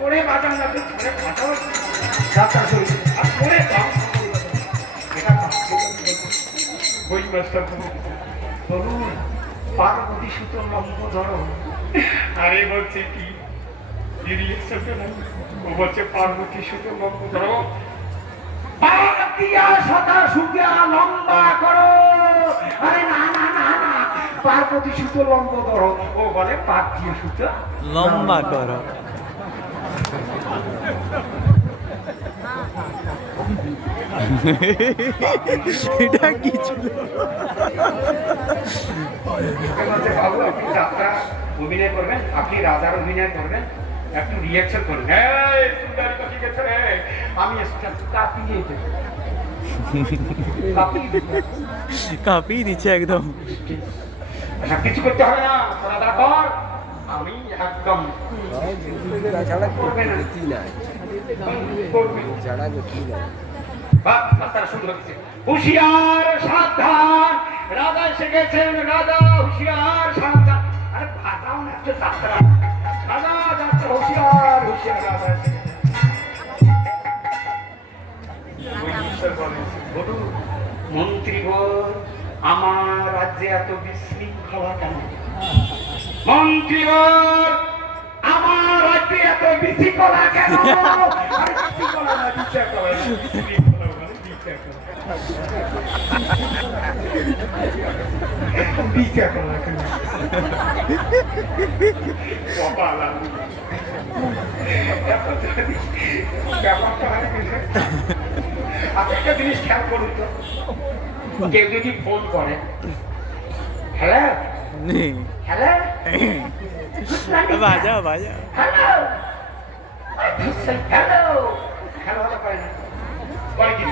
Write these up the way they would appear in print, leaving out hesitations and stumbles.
পড়ে বাজান না তো পড়ে ফাটাও যাত্রা শুরু আর পড়ে গান এটা বই মাস্টার বলুন পার্বতী সুতো লম্ব ধরো আরে বলছে কি ও বলছে পার্বতী সুতো লম্ব ধরো সদা সুখে লম্বা করো আরে না না না না পার্বতী সুতো লম্ব ধরো ও বলে পাক দিয়ে সুতো লম্বা করো। এটা কিছু আপনি যাত্রা অভিনয় করবেন, আপনি রাজার অভিনয় করবেন, একটু রিয়াকশন করবেন। আমি কাঁপিয়ে দিচ্ছে একদম। কিছু করতে হবে না, রাজা কর, আমি একদম হুশিয়ার সাবধান, রাজা এসে গেছেন, রাজা হুশিয়ার সাবধান। আরে ভাজাও না একটু যাত্রা, রাজা যাত্রা হুশিয়ার হুশিয়ার রাজা এসে গেছেন। মন্ত্রী বল আমার রাজ্যে এত বিশৃঙ্খলা কেন? মন্ত্রী বল আমার রাজ্যে এত বিশৃঙ্খলা কেন? বিশৃঙ্খলা না, বিচার করা না, বিশৃঙ্খলা মানে বিচার করা। বিচার করা কেন? কপালা ব্যাপারটা হয়ে গেছে। একটা জিনিস খেয়াল করুন তো, কেউ যদি ফোন করে, হ্যালো হ্যালো বাজা বাজা হ্যালো হ্যালো হ্যালো হ্যালো পায় না, বলে কি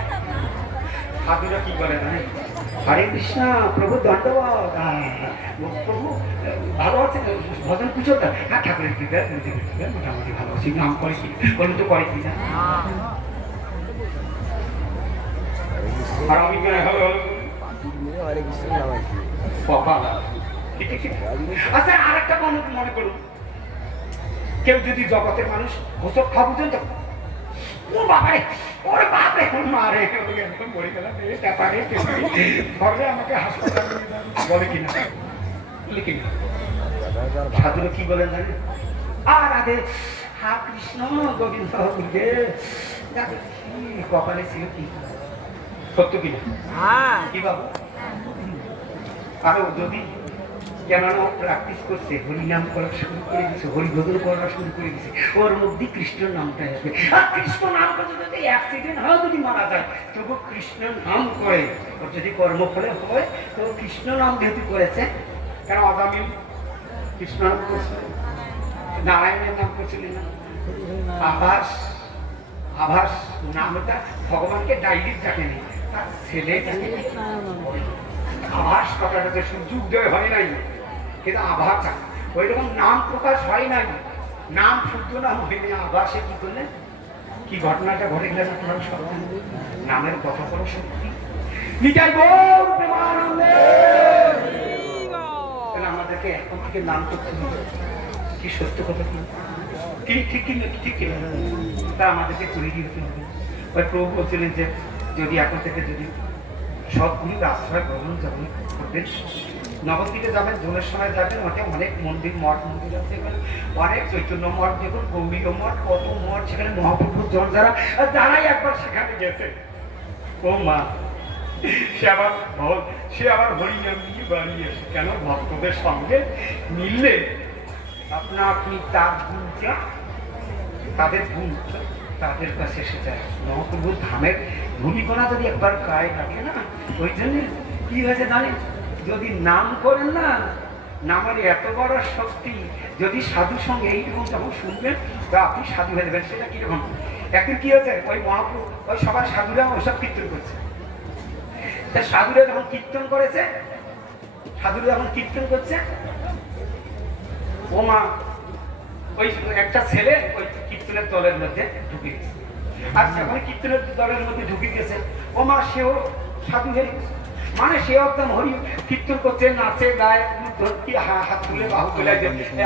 সাধুরা কি বলে না, হরে কৃষ্ণ প্রভু দণ্ডবত, প্রভু ভালো আছে, ভজন পুজো, হ্যাঁ ঠাকুরের কৃপা মোটামুটি ভালো আছি, নাম করে কি বলুন তো, করে কি না? আর আমি আচ্ছা আর একটা মনে করুন, কেউ যদি জগতের মানুষ হোসব খাবো তো ও বাবারে ওরে বাপরে মারে মরে গেলাম ঘরে আমাকে হাসপাতাল বলে কিনা, বলে কিনা সাধুরা কি বলেন জানেন? আর আগে হা কৃষ্ণ গোবিন্দ কপালে ছিল কি সত্য কিনা? কি বাবু আরো যদি কেননা প্র্যাকটিস করছে, হরিনাম করা শুরু করে দিচ্ছে, হরিভজন করা শুরু করে দিচ্ছে, ওর মধ্যে কৃষ্ণের নামটা আসবে। আর কৃষ্ণ নাম করে যদি অ্যাক্সিডেন্ট হয়, যদি মারা যায় তবু কৃষ্ণ নাম করে, ওর যদি কর্মফলে হয় তো কৃষ্ণ নাম যেহেতু করেছে, কেন আগামী কৃষ্ণ নাম করছে, নারায়ণের নাম করছিলেন না, আভাস আভাস নামটা ভগবানকে ডাইরেক্ট ডাকেনি, তার ছেলেটাকে আভাস কথাটা তো যুগদয় হয় নাই, কিন্তু আভাসটা ওই রকম নাম প্রকাশ হয় নাই, নাম শুদ্ধ নাম হয়নি, আভাসে কি করলেন, কি ঘটনাটা ঘটে গেলেন আপনারা সব নামের কথা কোনো সত্যি নিতাই গৌর প্রেমানন্দে। তাহলে আমাদেরকে এখন থেকে নাম করতে হবে, কি সত্য কথা কি ঠিক কিনা ঠিক কিনা, তা আমাদেরকে করে দিতে হবে। ওই প্রভু বলছিলেন যে যদি এখন থেকে যদি সবগুলির আশ্রয় গ্রহণ যখন করবেন, নবদ্বীপে যাবেন, জোনের সময় যাবেন, ওটা অনেক মন্দির মঠ মন্দির আছে, এখানে অনেক চৈতন্য মঠ দেখুন, গৌরীয় মঠ, কত মঠ, সেখানে মহাপ্রভুর জন যারা যারাই একবার সেখানে গেছে, ও মা সে আবার হরিনাম নিয়ে বাড়ি এসে, কেন ভক্তদের সঙ্গে মিললে আপনা আপনি তার গুণটা, তাদের গুণ তাদের কাছে এসে যায়। মহাপ্রভুর ধামের ধূলিকণা যদি একবার গায়ে রাখে না, ওই জন্য কি হয়েছে জানেন, যদি নাম করেন না, নামের এত বড় শক্তি, যদি সাধু সঙ্গে এইরকম তখন শুনবেন বা আপনি সাধু হয়ে যাবেন। সেটা কিরকম, একদিন কি হয়েছে, ওই মহাপ্রভু ওই সবার সাধুরা ওইসব কীর্তন করছে, তা সাধুরা যখন কীর্তন করেছে, সাধুরা যখন কীর্তন করছে, ও মা ওই একটা ছেলে ওই কীর্তনের দলের মধ্যে ঢুকে গেছে, আর যখন কীর্তনের দলের মধ্যে ঢুকে গেছে, ও মা সেও সাধু হয়ে গেছে, মানে সে একদম হরি কীর্তন করছে, নাচে গায়ে, হাত তুলে বাহু তুলে,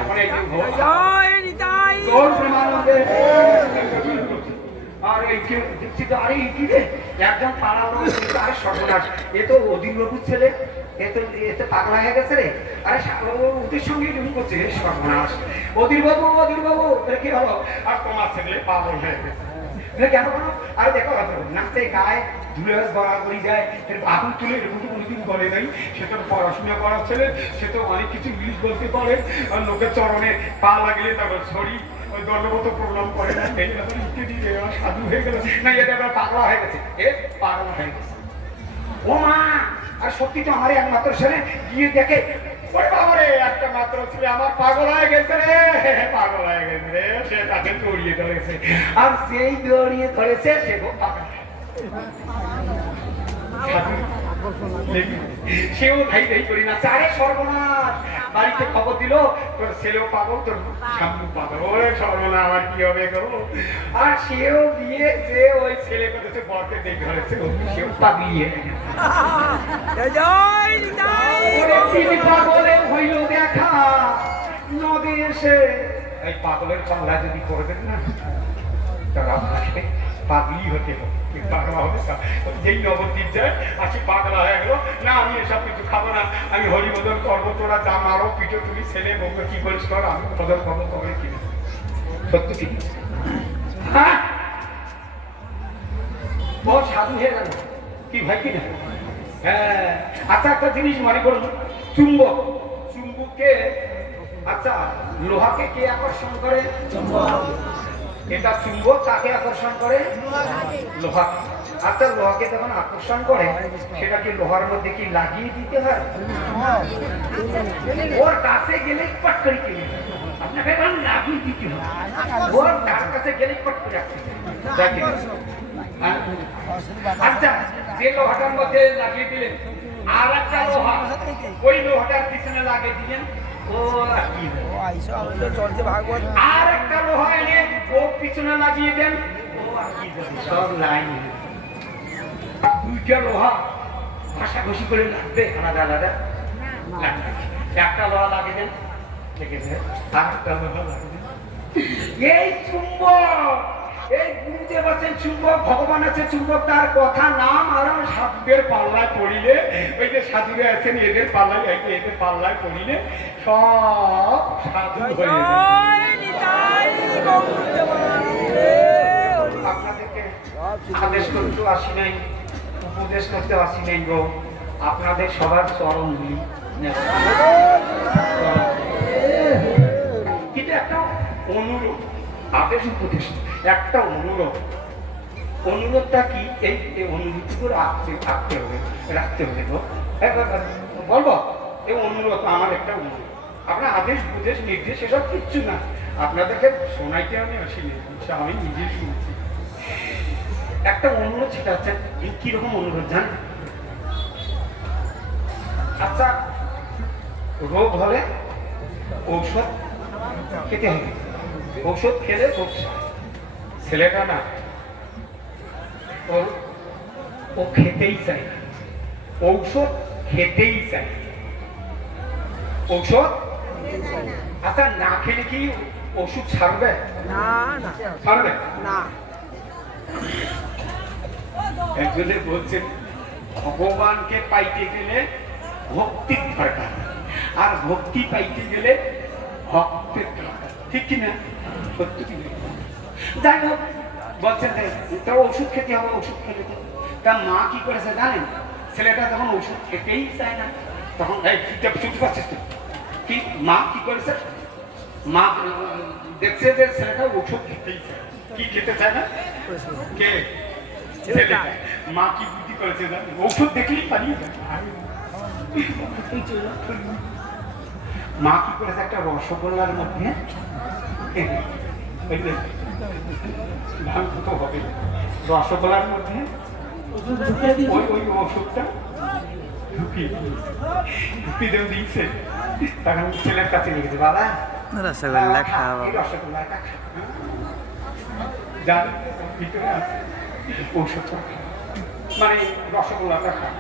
এখন এই গৌর প্রেমানন্দে দেখছি তো আরে কি রে একদম পাড়া লোক আরে সর্বনাশ এ তো অধীরবাবুর ছেলে এতে পাগলা হয়ে গেছে রে আরে ওদের সঙ্গে এরকম করছে সর্বনাশ অধীরবাবু কি হলো আর তোমার ছেলে পাগল হয়ে গেছে কেন বলো আরে দেখো নাচতে গায়ে ধুলে গড়াগড়ি যায় আগুন তুলে এরকম তো কোনোদিন বলে নাই সে তো পড়াশোনা করার ছেলে সে তো অনেক কিছু ইংলিশ বলতে পারে আর লোকের চরণে পা লাগলে তারপর সরি ওই দণ্ডগত প্রণাম করে না এই ইত্যাদি সাধু হয়ে গেল না এটা আবার পাগলা হয়ে গেছে পাগলা হয়ে গেছে ও মা আর সত্যি তো আমার একমাত্র ছেলে গিয়ে দেখে ওই বাবারে একটা মাত্র ছেলে আমার পাগল হয়ে গেছে রে পাগল হয়ে গেছে রে সে তাকে জড়িয়ে ধরেছে আর সেই জড়িয়ে ধরেছে সে সেও ধাই ধাই করি না চারে সর্বনাশ বাড়িতে খবর দিল তোর ছেলেও পাগল তোর সামনে পাগল ওরে সর্বনাশ আমার কি হবে গো আর সেও বিয়ে যে ওই ছেলে করেছে বরকে দেখে ধরেছে সেও পাগলিয়ে পাগলে হইল দেখা নদী এসে এই পাগলের পাল্লা যদি করবেন না তারা আপনাকে পাগলি হতে হবে পাগলা হবে যেই নবদ্বীপ যায় আজকে পাগলা হয়ে গেল না আমি এসব কিছু খাবো না আমি হরিবোধন করবো তোরা যা মারো পিঠো তুমি ছেলে বউকে কি করিস কর আমি বদল করবো তোমার কিনে সত্যি কি হ্যাঁ বহু সাধু হয়ে গেল কি ভাই কি না হ্যাঁ আচ্ছা একটা জিনিস মনে করুন চুম্বককে আচ্ছা লোহাকে কে আকর্ষণ করে এটা চুম্বক কাকে আকর্ষণ করে লোহা আচ্ছা লোহাকে যখন আকর্ষণ করে সেটা কি লোহার মধ্যে কি লাগিয়ে দিতে হয় ওর কাছে গেলে পট করে কিনে আপনাকে লাগিয়ে দিতে হয় ওর তার কাছে গেলে পট করে আচ্ছা যে লোহাটার মধ্যে লাগিয়ে দিলেন আর একটা লোহা ওই লোহাটার পিছনে লাগিয়ে দিলেন আর একটা লোহা এনে ও পিছনে লাগিয়ে দেন সব লাইন দুইটা লোহা ঘষাঘষি করে লাগবে আলাদা আলাদা একটা লোহা লাগিয়ে দেন আর একটা লোহা লাগিয়ে দেন এই চুম্বক এই গুরুদেব আছেন চুম্বক ভগবান আছে চুম্বক তার কথা নাম আর সাধুদের পাল্লায় পড়িলে ওই যে সাধুরা আছেন এদের পাল্লায় এদের পাল্লায় পড়িলে সব সাধু হয়ে আপনাদেরকে আদেশ করতে আসি নাই উপদেশ করতে আসি নাই গো আপনাদের সবার চরণ ধুলি কিন্তু একটা অনুরোধ আদেশ উপদেশ একটা অনুরোধটা কি এই অনুরোধগুলো রাখতে হবে গো বলবো এই অনুরোধ আমার একটা অনুরোধ আপনার আদেশ উপদেশ নির্দেশ এসব কিচ্ছু না আপনাদেরকে শোনাইতে আমি আসিনি আমি নিজে শুনছি একটা অনুরোধ সেটা হচ্ছে কিরকম অনুরোধ জানেন আচ্ছা রোগ হলে ঔষধ খেতে হবে ঔষধ খেলে ছেলেটা না ও খেতেই চায় না ঔষধ খেতেই চায় ঔষধ আচ্ছা না খেলে কি ওষুধ ছাড়বে না না ছাড়বে না একজনে বলছেন ভগবানকে পাইতে গেলে ভক্তির দরকার আর ভক্তি পাইতে গেলে ভক্তের দরকার ঠিক কিনা সত্যি কি যাই হোক বলছেন তো ওষুধ খেতে হবে ওষুধ খেতে তা মা কি করেছে জানেন ছেলেটা যখন ওষুধ খেতেই চায় না তখন শুনতে পাচ্ছিস তো কি মা কি করেছে মা দেখছে যে ছেলেটা ওষুধ খেতেই চায় কি খেতে চায় না কে মা কি বুদ্ধি করেছে জানেন ওষুধ দেখলেই পালিয়ে যায় মা কি করেছে একটা রসগোল্লার মধ্যে রসগোল্লার মধ্যে ওই ওষুধটা ঢুকিয়ে দিয়েছে তখন ছেলের কাছে নিয়ে গেছে বাবা রসগোল্লা খাওয়া রসগোল্লাটা যার ভিতরে আছে ঔষধটা মানে রসগোল্লাটা খায়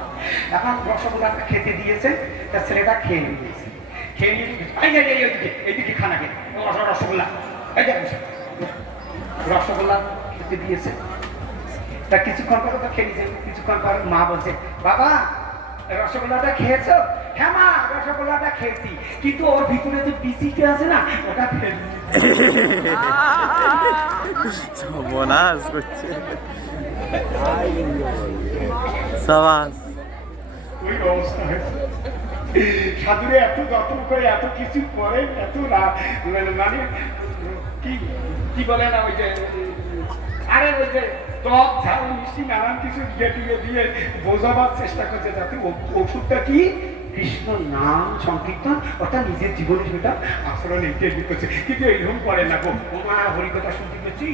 এখন রসগোল্লাটা খেতে দিয়েছে তার ছেলেটা খেয়ে নিয়েছে খেয়ে নিয়ে এইদিকে খানাকে রসগোল্লা এই রসগোল্লা খেতে দিয়েছে তা কিছুক্ষণ পর তো খেয়েছে, কিছুক্ষণ পর মা বলছে, বাবা রসগোল্লাটা খেয়েছো? হ্যাঁ মা, রসগোল্লাটা খেয়েছি, কিন্তু ওর ভিতরে যে বিচিটা আছে না, ওটা ফেলছি। সর্বনাশ করছে সাবাস। ওই অবস্থা হয়েছে। সাধুরে এত যত্ন করে এত কিছু করে, এত মানে কি কি বলে না, ওই যে আরে ওই যে টক ঝাল মিষ্টি নানান কিছু দিয়ে টুয়ে দিয়ে বোঝাবার চেষ্টা করছে, যাতে ওষুধটা কি কৃষ্ণ নাম সংকীর্তন, অর্থাৎ নিজের জীবনে সেটা আচরণে ইত্যাদি করছে। কিন্তু এইরকম করে না গো, ওমা হরিকথা শুনতে পেয়েছি,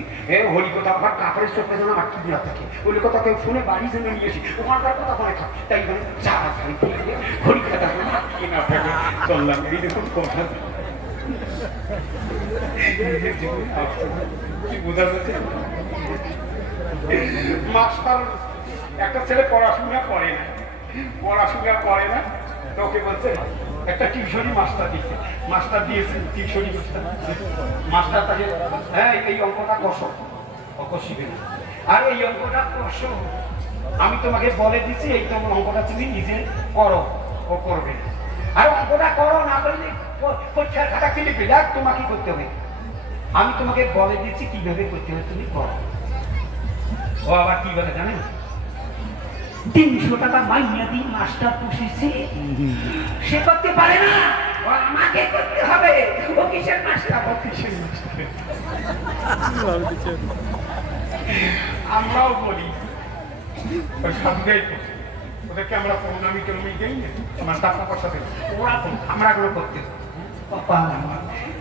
হরিকথা আবার কাপড়ের চোখে যেন আটকে দেওয়া থাকে, ওই কথা কেউ শুনে বাড়ি যেন নিয়ে আসি, ওমার তার কথা বলে থাক, তাই মানে চা খাই হরিকথা আটকে না থাকে চললাম, এইরকম কথা নিজের জীবনে কি বোঝা যাচ্ছে। মাস্টার একটা ছেলে পড়াশোনা করে না, তোকে বলছে একটা টিউশনি মাস্টার দিচ্ছে, মাস্টার দিয়েছে টিউশনি মাস্টার তাকে, হ্যাঁ এই অঙ্কটা কষো, অকষিবে না, আর এই অঙ্কটা কষো, আমি তোমাকে বলে দিচ্ছি, এই তোমার অঙ্কটা তুমি নিজে করো, ও করবে না, আর অঙ্কটা করো না করলে পরীক্ষার খাতা কিনে পেলে তোমাকে করতে হবে, আমি তোমাকে বলে দিচ্ছি কিভাবে করতে হবে, তুমি করো। ও আবার কি বলে জানেন, 300 টাকা মাইয়া দিয়ে মাস্টার পুষেছে, সে করতে পারে না, ও আমাকে করতে হবে, ও কিসের মাস্টার, ও কিসের মাস্টার। আমরাও বলি ওদেরকে আমরা প্রণামী টনমি দিই না, আমার টাকা পয়সা দেয়, ওরা আমরা গুলো করতে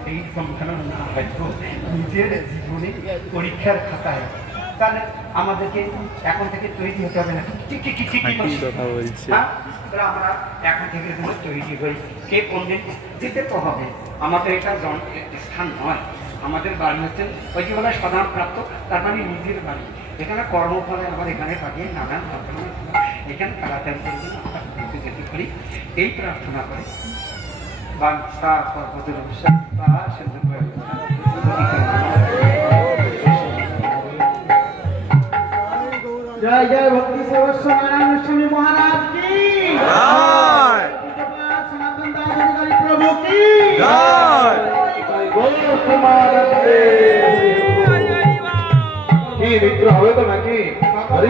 এই সংখ্যান না হয়তো নিজের জীবনে পরীক্ষার খাতায়, তাহলে আমাদেরকে এখন থেকে তৈরি হতে হবে না, আমরা এখন থেকে তৈরি হই, কে কোনদিন যেতে তো হবে, আমাদের এটা স্থান নয়, আমাদের বাড়ি হচ্ছে ওই যে বলে সাধারণ প্রাপ্ত, তার মানে নিজের বাড়ি, এখানে কর্মফলে আবার এখানে পাঠিয়ে নানান ঘটনা, এখানে তাড়াতাড়ি করে যেতে করি, এই প্রার্থনা করে বাঞ্ছা পর্বতের অনুষ্ঠান বা সিদ্ধ করে जय जय भक्ति सर्वस्व नारायण स्वामी महाराज की জয় सनातन दास अधिकारी प्रभु की জয়। गौर कुमार की मित्र হবে তো নাকি হরি